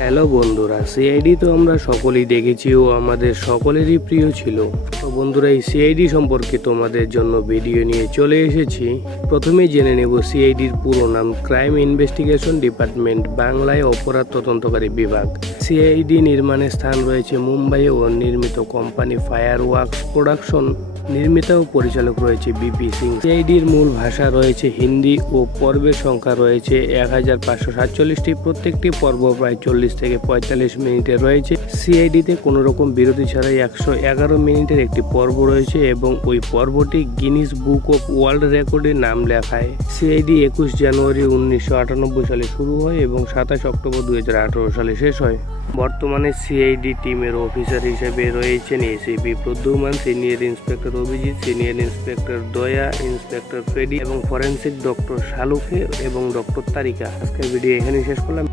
Hello বন্ধুরা, CID তো আমরা সকলেই দেখেছি ও আমাদের সকলেরই প্রিয় ছিল। তো বন্ধুরা, এই সিআইডি সম্পর্কে তোমাদের জন্য ভিডিও নিয়ে চলে এসেছি। প্রথমেই জেনে নেব সিআইডির পুরো নাম ক্রাইম ইনভেস্টিগেশন ডিপার্টমেন্ট, বাংলায় অপরাধ তদন্তকারী বিভাগ। সিআইডি নির্মাণের স্থান রয়েছে মুম্বাই ও নির্মিত কোম্পানি ফায়ার ওয়ার্কস প্রোডাকশন। নির্মিতা ও পরিচালক রয়েছে বিপি সিং। সিআইডির মূল ভাষা রয়েছে হিন্দি ও পর্বের সংখ্যা রয়েছে 1547টি। প্রত্যেকটি পর্ব প্রায় 40 থেকে 45 মিনিটের রয়েছে। সিআইডিতে কোনো রকম বিরতি ছাড়াই 111 মিনিটের একটি পর্ব রয়েছে এবং ওই পর্বটি গিনিস বুক অফ ওয়ার্ল্ড রেকর্ডে নাম লেখায়। সিআইডি 21 জানুয়ারি 1998 সালে শুরু হয় এবং 27 অক্টোবর 2018 সালে শেষ হয়। বর্তমানে সিআইডি টিমের অফিসার হিসেবে রয়েছেন ACP Pradyuman, senior inspector Abhijeet, senior inspector Daya, inspector Freddy এবং ফরেন্সিক ডক্টর শালুখে এবং ডক্টর তারিকা। আজকের ভিডিও এখানেই শেষ করলাম।